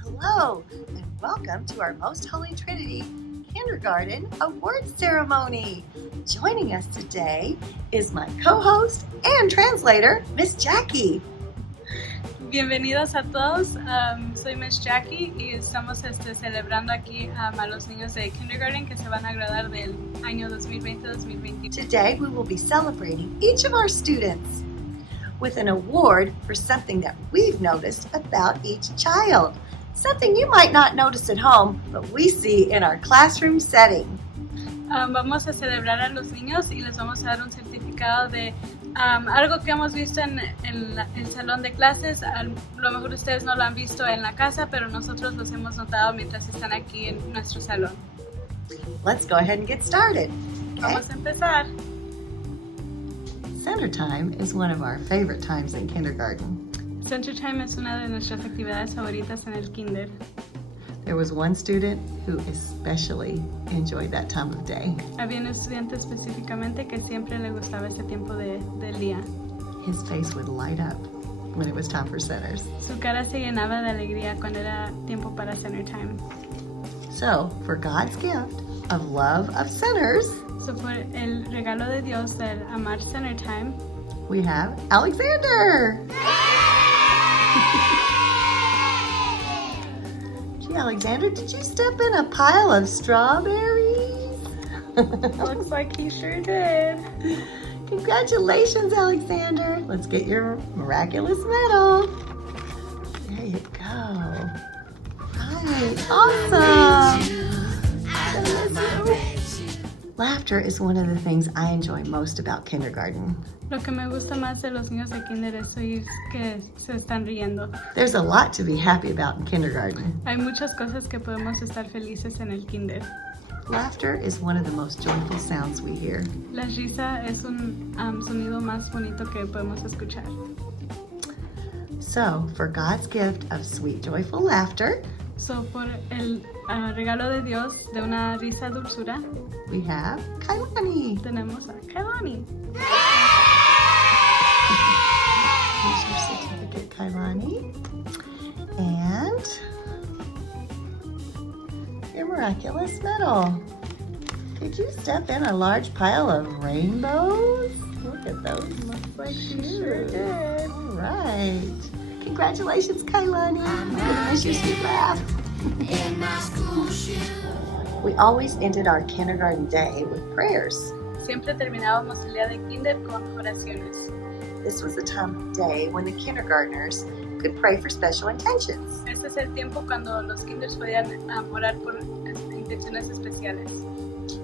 Hello, and welcome to our Most Holy Trinity Kindergarten Awards Ceremony. Joining us today is my co-host and translator, Miss Jackie. Bienvenidos a todos, soy Miss Jackie y estamos celebrando aquí a los niños de kindergarten que se van a graduar del año 2020-2021. Today we will be celebrating each of our students with an award for something that we've noticed about each child. Something you might not notice at home, but we see in our classroom setting. Vamos a celebrar a los niños y les vamos a dar un certificado de algo que hemos visto en el salón de clases. A lo mejor ustedes no lo han visto en la casa, pero nosotros los hemos notado mientras están aquí en nuestro salón. Let's go ahead and get started. Okay? Vamos a empezar. Center time is one of our favorite times in kindergarten. Center time es una de nuestras actividades favoritas en el kinder. There was one student who especially enjoyed that time of day. Había un estudiante específicamente que siempre le gustaba ese tiempo del día. His face would light up when it was time for centers. Su cara se llenaba de alegría cuando era tiempo para center time. So, for God's gift of love of centers, So, por el regalo de Dios del amar center time, we have Alexander. Gee, Alexander, did you step in a pile of strawberries? looks like he sure did. Congratulations, Alexander. Let's get your miraculous medal. There you go. Right, awesome. Laughter is one of the things I enjoy most about kindergarten. Lo que me gusta más de los niños de kinder es oír que se están riendo. There's a lot to be happy about in kindergarten. Hay muchas cosas que podemos estar felices en el kinder. Laughter is one of the most joyful sounds we hear. La risa es un sonido más bonito que podemos escuchar. So, for God's gift of sweet, joyful laughter, So, por el regalo de Dios de una risa dulzura, we have Kailani. tenemos a Kailani. Here's your certificate, Kailani. And your miraculous medal. Did you step in a large pile of rainbows? Look at those. Looks like she sure did. All right. Congratulations, Kailani. I'm gonna miss your sweet laugh. We always ended our kindergarten day with prayers. Siempre terminábamos el día de kinder con oraciones. This was a time of day when the kindergartners could pray for special intentions. Este es el tiempo cuando los kinders podían orar por intenciones especiales.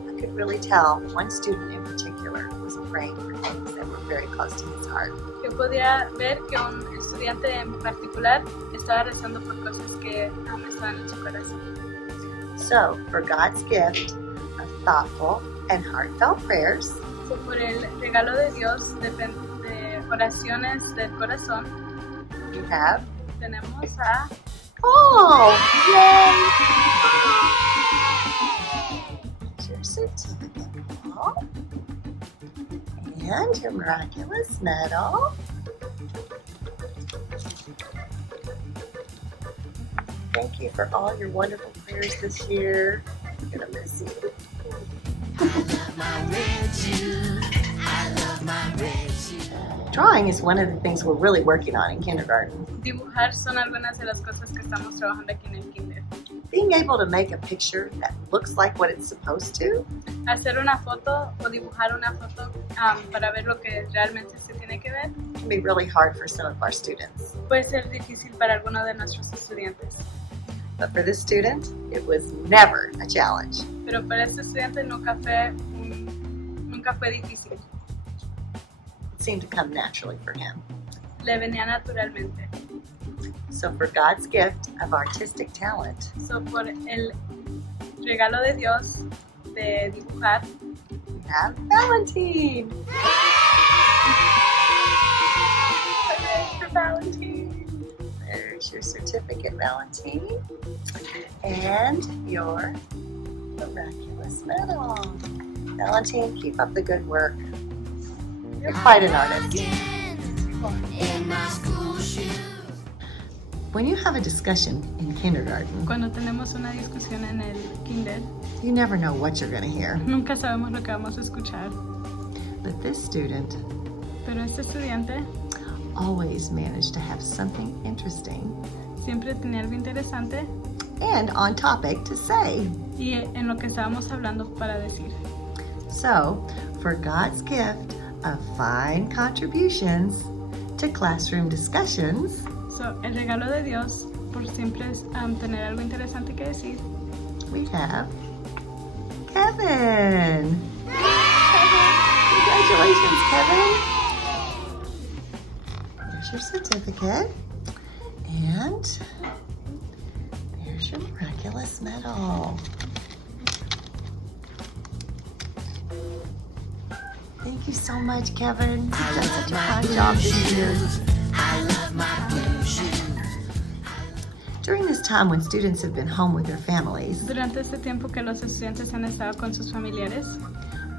I could really tell one student in particular was praying for things that were very close to his heart. Yo podía ver que un estudiante en particular estaba rezando por cosas que estaban en su corazón. So, for God's gift of thoughtful and heartfelt prayers, So, por el regalo de Dios de oraciones del corazón, we have tenemos a Paul. Yay! Here's your certificate, Paul. And your miraculous medal. Thank you for all your wonderful prayers this year. I'm gonna miss you. Drawing is one of the things we're really working on in kindergarten. dibujar. Son algunas de las cosas que estamos trabajando aquí en el kinder. Being able to make a picture that looks like what it's supposed to, Hacer una foto o dibujar una foto para ver lo que realmente se tiene que ver can be really hard for some of our students. puede ser difícil para algunos de nuestros estudiantes. But for this student, it was never a challenge. Pero para este estudiante nunca fue difícil. It seemed to come naturally for him. Le venía naturalmente. So for God's gift of artistic talent, So, por el regalo de Dios de dibujar, we have Valentine. Hooray for Valentine. There's your certificate, Valentine. And your miraculous medal. Valentine, keep up the good work. You're quite an artist. When you have a discussion in kindergarten, Cuando tenemos una discusión en el kinder, you never know what you're going to hear. nunca sabemos lo que vamos a escuchar. But this student Pero este estudiante always managed to have something interesting siempre tenía algo interesante and on topic to say. y en lo que estábamos hablando para decir. So, for God's gift of fine contributions to classroom discussions, So, el regalo de Dios por siempre tener algo interesante que decir. we have Kevin. Congratulations, Kevin. There's your certificate. And there's your miraculous medal. Thank you so much, Kevin. You've done such a fine job this year. During this time when students have been home with their families, Durante este tiempo que los estudiantes han estado con sus familiares,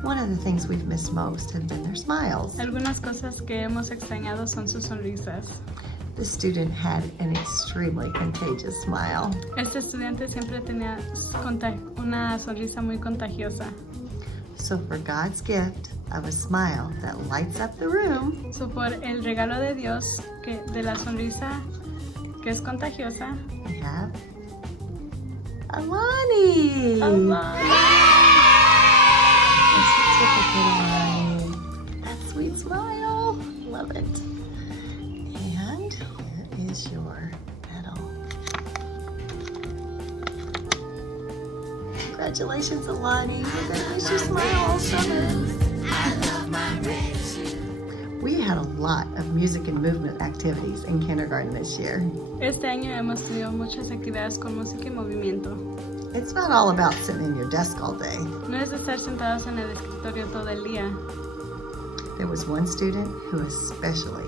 one of the things we've missed most have been their smiles. algunas cosas que hemos extrañado son sus sonrisas. The student had an extremely contagious smile. Este estudiante siempre tenía una sonrisa muy contagiosa. So for God's gift of a smile that lights up the room, So, por el regalo de Dios de la sonrisa que es contagiosa, we have Alani. Alani. That sweet smile. Love it. And here is your medal. Congratulations, Alani. We're going to miss your smile all summer. We had a lot of music and movement activities in kindergarten this year. Este año hemos tenido muchas actividades con música y movimiento. It's not all about sitting in your desk all day. No es de estar sentados en el escritorio todo el día. There was one student who especially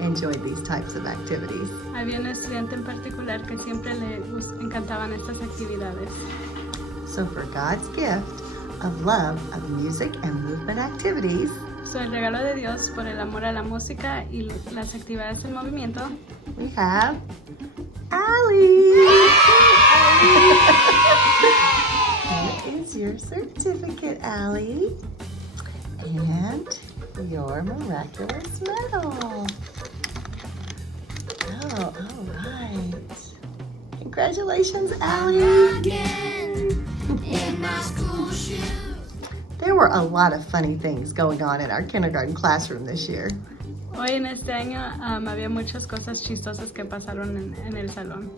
enjoyed these types of activities. Había un estudiante en particular que siempre le encantaban estas actividades. So for God's gift of love of music and movement activities, So, el regalo de Dios por el amor a la música y las actividades del movimiento, we have Allie. Here is your certificate, Allie, and your miraculous medal. Oh, all right. Congratulations, Allie. There were a lot of funny things going on in our kindergarten classroom this year. hoy en este año había muchas cosas chistosas que pasaron en el salón.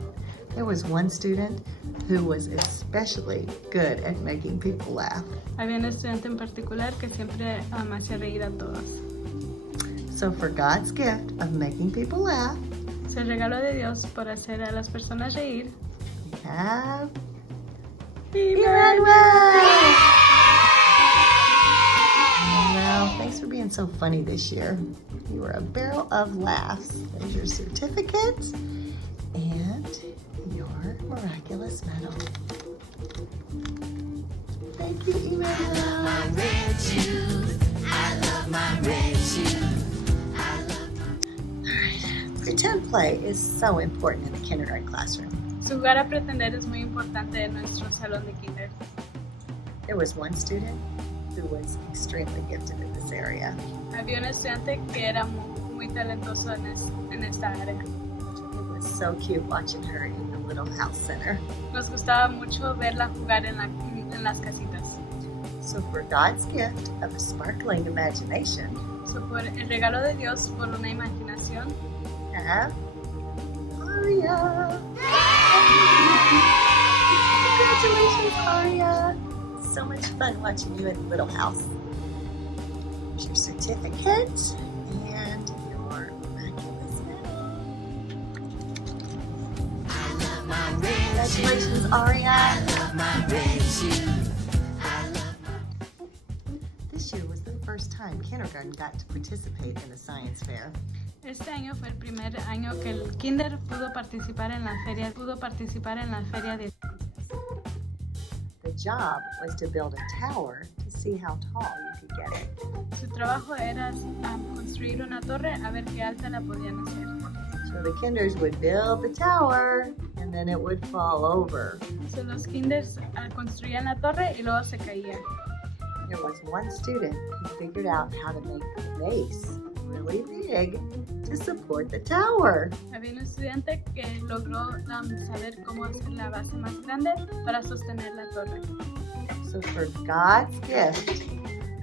There was one student who was especially good at making people laugh. Había un estudiante en particular que siempre hacía reír a todos. So for God's gift of making people laugh, So, el regalo de Dios por hacer a las personas reír, we have Emmanuel. Emmanuel, thanks for being so funny this year. You were a barrel of laughs. There's your certificate and your miraculous medal. Thank you, Emmanuel. Pretend play is so important in the kindergarten classroom. Su jugar a pretender es muy importante en nuestro salón de kinder. There was one student who was extremely gifted in this area. Había un estudiante que era muy talentoso en esta área. It was so cute watching her in the little house center. Nos gustaba mucho verla jugar en las casitas. So for God's gift of a sparkling imagination, So, por el regalo de Dios por una imaginación, have Aria. Congratulations, Aria. So much fun watching you in the little house. Here's your certificate and your miraculous medal. Congratulations, Aria. This year was the first time kindergarten got to participate in the science fair. este año fue el primer año que el kinder pudo participar en la feria de ciencias. The job was to build a tower to see how tall you could get it. Su trabajo era construir una torre a ver qué alta la podían hacer. So the kinders would build the tower and then it would fall over. So, los kinders construían la torre y luego se caía. There was one student who figured out how to make the base really big to support the tower. Había un estudiante que logró saber cómo hacer la base más grande para sostener la torre. So for God's gift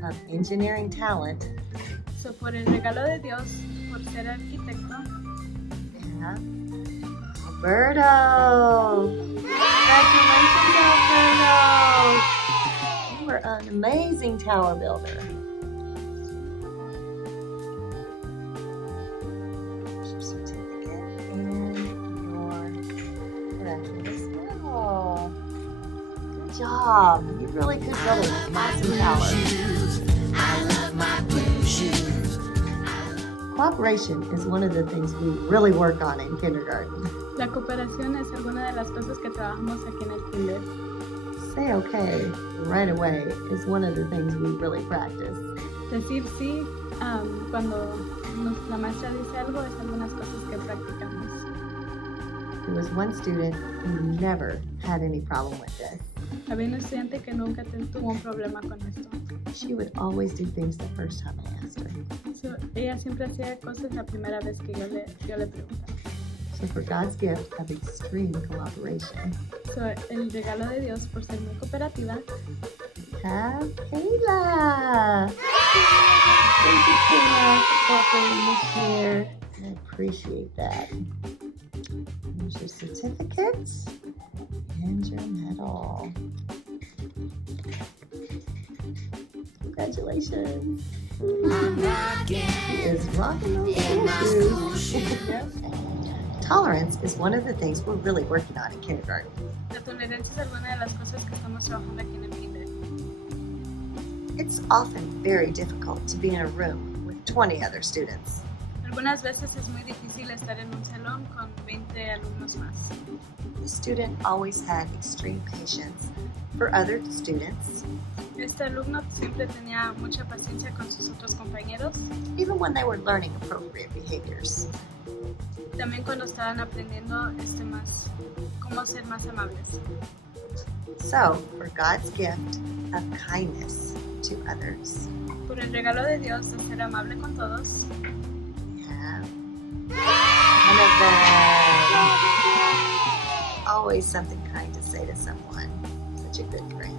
of engineering talent, So, por el regalo de Dios, por ser arquitecto, yeah, Alberto! Congratulations, Alberto! You were an amazing tower builder. Here's your certificate and your miraculous medal. Good job. You really could build an awesome tower. I love my blue shoes. Cooperation is one of the things we really work on in kindergarten. la cooperación es alguna de las cosas que trabajamos aquí en el kinder. Say okay right away is one of the things we really practice. Decir sí cuando la maestra dice algo es algunas cosas que practicamos. There was one student who never had any problem with this. Había un estudiante que nunca tuvo un problema con esto. She would always do things the first time I asked her. So, ella siempre hacía cosas la primera vez que yo le preguntaba. So for God's gift of extreme cooperation, So, el regalo de Dios por ser muy cooperativa, have Kayla. Thank you, Kayla, for cooperating this year. I appreciate that. Here's your certificates and your medal. Congratulations. I'm rocking She is rocking those in my school school shoes. shoes. Tolerance is one of the things we're really working on in kindergarten. la tolerancia es alguna de las cosas que estamos trabajando aquí en el kinder. It's often very difficult to be in a room with 20 other students. Algunas veces es muy difícil estar en un salón con 20 alumnos más. The student always had extreme patience for other students, Este alumno siempre tenía mucha paciencia con sus otros compañeros, even when they were learning appropriate behaviors. también cuando estaban aprendiendo cómo ser más amables. So, for God's gift of kindness to others, Por el regalo de Dios de ser amable con todos, we have one of them. Always something kind to say to someone. Such a good friend.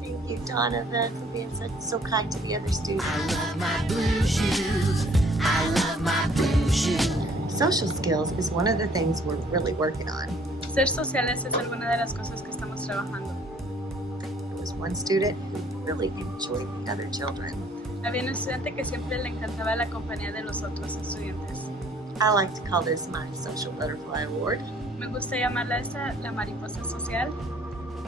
Thank you, Donovan, for being so kind to the other students. I love my blue shoes. I love my blue shoes. Social skills is one of the things we're really working on. ser sociales es alguna de las cosas que estamos trabajando. There was one student who really enjoyed the other children. Había un estudiante que siempre le encantaba la compañía de los otros estudiantes. I like to call this my Social Butterfly Award. Me gusta llamarla esa la mariposa social.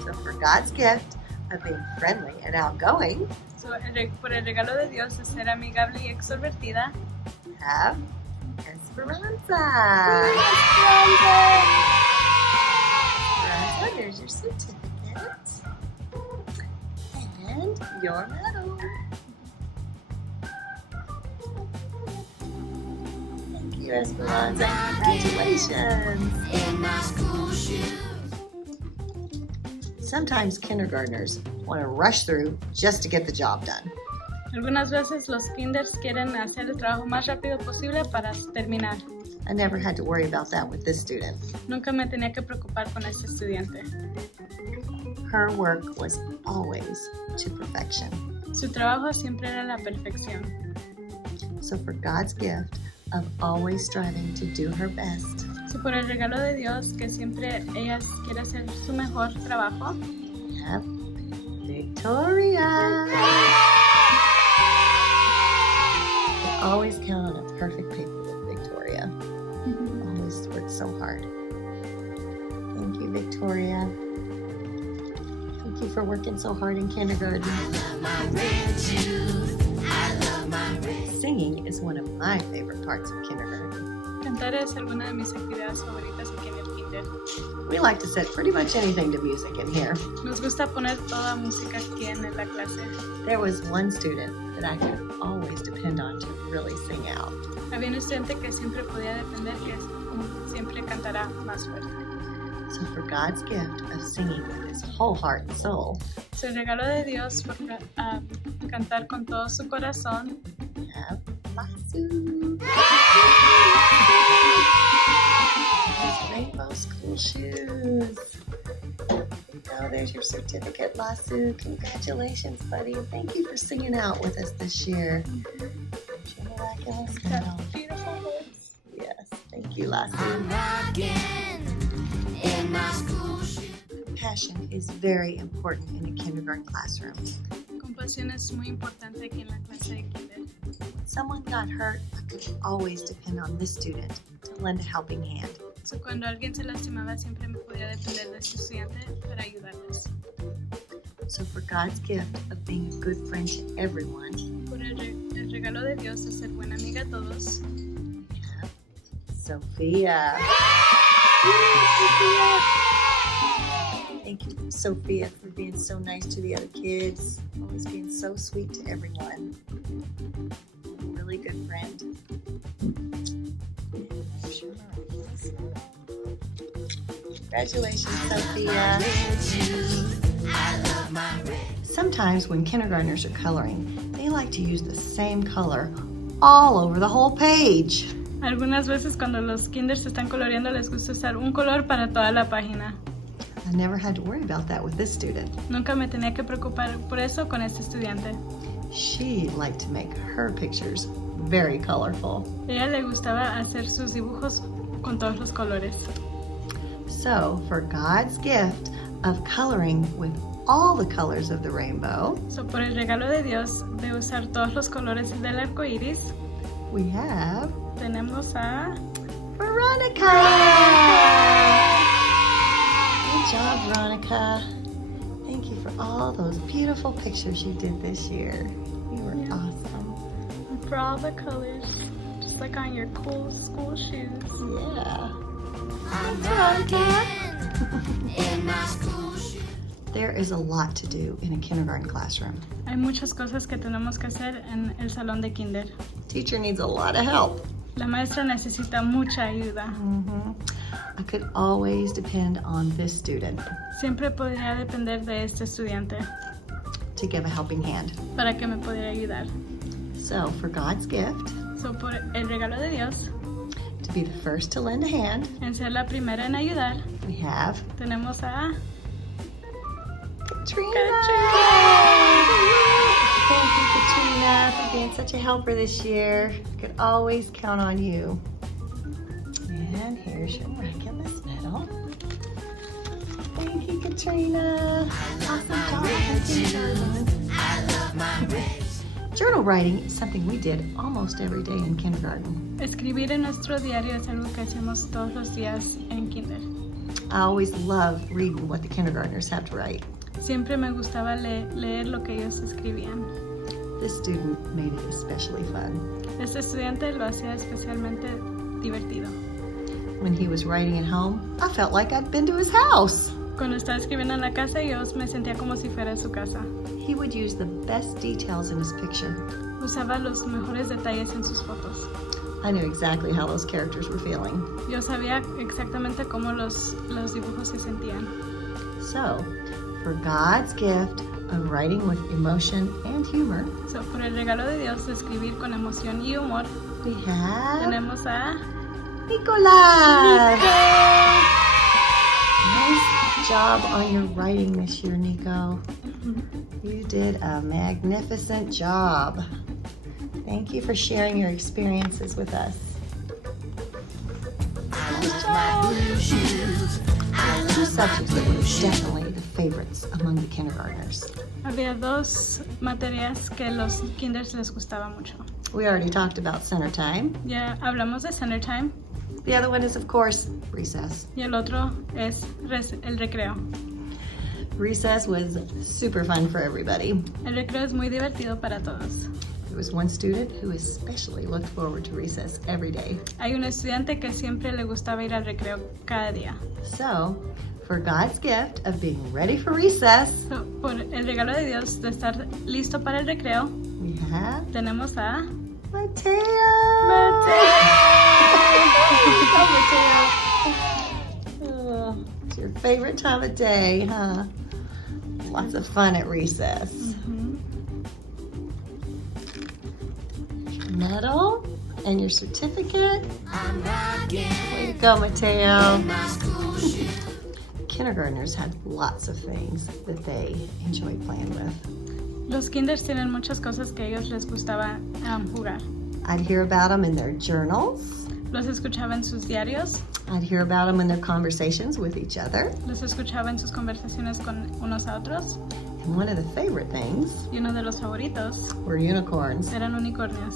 So for God's gift of being friendly and outgoing, So, por el regalo de Dios de ser amigable y extrovertida, have Esperanza. Esperanza, there's your certificate and your medal. Thank you, Esperanza. Congratulations. In my school shoes. Sometimes kindergartners want to rush through just to get the job done. algunas veces los kinders quieren hacer el trabajo más rápido posible para terminar. I never had to worry about that with this student. Nunca me tenía que preocupar con este estudiante. Her work was always to perfection. Su trabajo siempre era la perfección. So for God's gift of always striving to do her best, So, por el regalo de Dios que siempre ella quiere hacer su mejor trabajo, we have Victoria. We always count on a perfect paper with Victoria. Always worked so hard. Thank you, Victoria. Thank you for working so hard in kindergarten. I love my red shoes. I love my red. Singing is one of my favorite parts of kindergarten. cantar es alguna de mis actividades favoritas aquí en el kinder. kinder. We like to set pretty much anything to music in here. Nos gusta poner toda música aquí en la clase. There was one student that I could always depend on to really sing out. Había un estudiante que siempre podía depender que siempre cantará más fuerte. So for God's gift of singing with his whole heart and soul, Su regalo de Dios por cantar con todo su corazón. we have Lasso. Those rainbow school shoes. Oh, there's your certificate, Lasso. Congratulations, buddy. And thank you for singing out with us this year. Your miraculous medal. Beautiful voice. Yes, thank you, Lasso. I'm rocking in my school shoes. Compassion is very important in a kindergarten classroom. Compasión es muy importante aquí en la clase de kinder. When someone got hurt, I could always depend on this student to lend a helping hand. So, cuando alguien se lastimaba, siempre me podía depender de este estudiante para ayudarles. So for God's gift of being a good friend to everyone, Por el regalo de Dios de ser buena amiga a todos. we have Sophia. Thank you, Sophia, for being so nice to the other kids, always being so sweet to everyone. A really good friend. Congratulations, Sophia. Red shoes. I love my red. Sometimes when kindergartners are coloring, they like to use the same color all over the whole page. Algunas veces cuando los kinders están coloreando les gusta usar un color para toda la página. I never had to worry about that with this student. Nunca me tenía que preocupar por eso con este estudiante. She liked to make her pictures very colorful. A ella le gustaba hacer sus dibujos con todos los colores. So, for God's gift of coloring with all the colors of the rainbow, So, por el regalo de Dios de usar todos los colores del arco iris, we have tenemos a Veronica! Good job, Veronica. Thank you for all those beautiful pictures you did this year. You were Yeah. awesome. for all the colors, just like on your cool school shoes. Yeah. I'm rocking in my school shoes. There is a lot to do in a kindergarten classroom. Hay muchas cosas que tenemos que hacer en el salón de kinder. Teacher needs a lot of help. La maestra necesita mucha ayuda. I could always depend on this student Siempre podría depender de este estudiante to give a helping hand. para que me pudiera ayudar. So, for God's gift, So, por el regalo de Dios, to be the first to lend a hand, en ser la primera en ayudar, we have tenemos a Katrina. Katrina. Thank you, Katrina, for being such a helper this year. I could always count on you. And here's your miraculous medal. Thank you, Katrina. Awesome job. I love my red. Journal writing is something we did almost every day in kindergarten. Escribir en nuestro diario es algo que hacemos todos los días en kinder. I always loved reading what the kindergartners have to write. Siempre me gustaba leer lo que ellos escribían. This student made it especially fun. Este estudiante lo hacía especialmente divertido. When he was writing at home, I felt like I'd been to his house. Cuando estaba escribiendo en la casa, yo me sentía como si fuera a su casa. He would use the best details in his picture. Usaba los mejores detalles en sus fotos. I knew exactly how those characters were feeling. Yo sabía exactamente cómo los dibujos se sentían. So, for God's gift of writing with emotion and humor, So, por el regalo de Dios de escribir con emoción y humor, we have tenemos a Nicolás. Nice job on your writing this year, Nico. You did a magnificent job. Thank you for sharing your experiences with us. I love my blue shoes. I Two love subjects that were definitely the favorites among the kindergartners. Había dos materias que los kinders les gustaba mucho. We already talked about center time. Ya hablamos de center time The other one is, of course, recess. y el otro es el recreo. Recess was super fun for everybody. El recreo es muy divertido para todos. There was one student who especially looked forward to recess every day. Hay un estudiante que siempre le gustaba ir al recreo cada día. So, for God's gift of being ready for recess, So, por el regalo de Dios de estar listo para el recreo, we have tenemos a Mateo. Go, Mateo. Oh, it's your favorite time of day, huh? Lots of fun at recess. Your medal and your certificate. I'm rocking Way to go, Mateo. my school shoes. Kindergartners had lots of things that they enjoy playing with. Los kinders tienen muchas cosas que a ellos les gustaba jugar. I'd hear about them in their journals. Los escuchaba en sus diarios, I'd hear about them in their conversations with each other. los escuchaba en sus conversaciones con unos a otros. And one of the favorite things Y uno de los favoritos were unicorns. eran unicornios.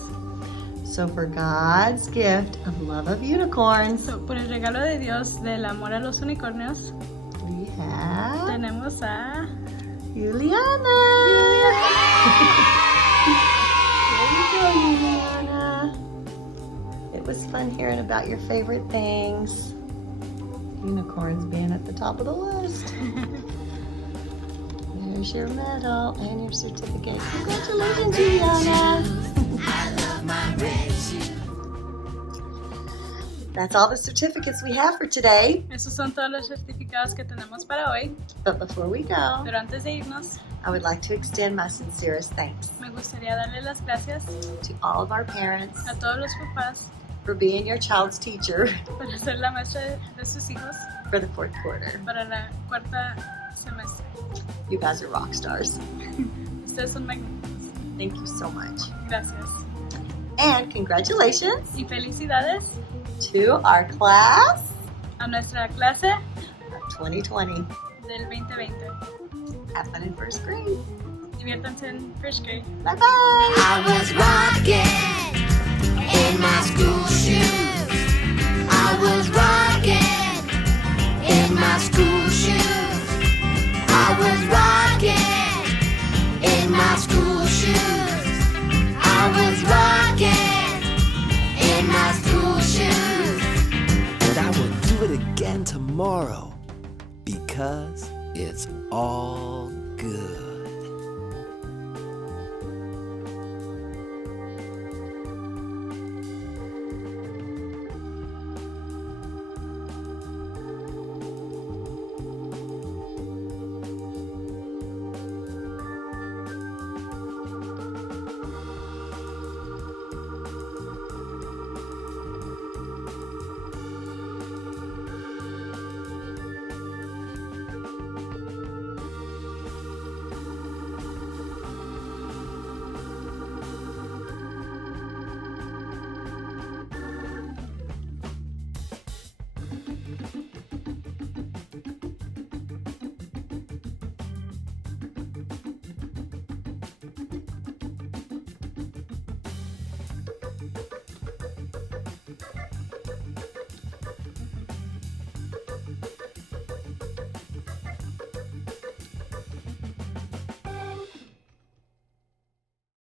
So for God's gift of love of unicorns, So, por el regalo de Dios del amor a los unicornios, we have tenemos a Juliana. There you go, Juliana. It was fun hearing about your favorite things. Unicorns being at the top of the list. There's your medal and your certificate. Congratulations, Juliana. I love my red shoes. That's all the certificates we have for today. Esos son todos los certificados que tenemos para hoy. But before we go, Pero antes de irnos, I would like to extend my sincerest thanks me gustaría darle las gracias to all of our parents a todos los papás for being your child's teacher por ser la maestra de sus hijos for the fourth quarter. para la cuarta semestre. You guys are rock stars. Ustedes son magníficos. Thank you so much. Gracias. And congratulations Y felicidades to our class a nuestra clase of 2020. del 2020. Have fun in first grade. Diviértanse en first grade. Bye bye. I was rocking in my school shoes. I was rocking in my school shoes. I was rocking in my school shoes. I was rocking in my school shoes. And I will do it again tomorrow because it's all good.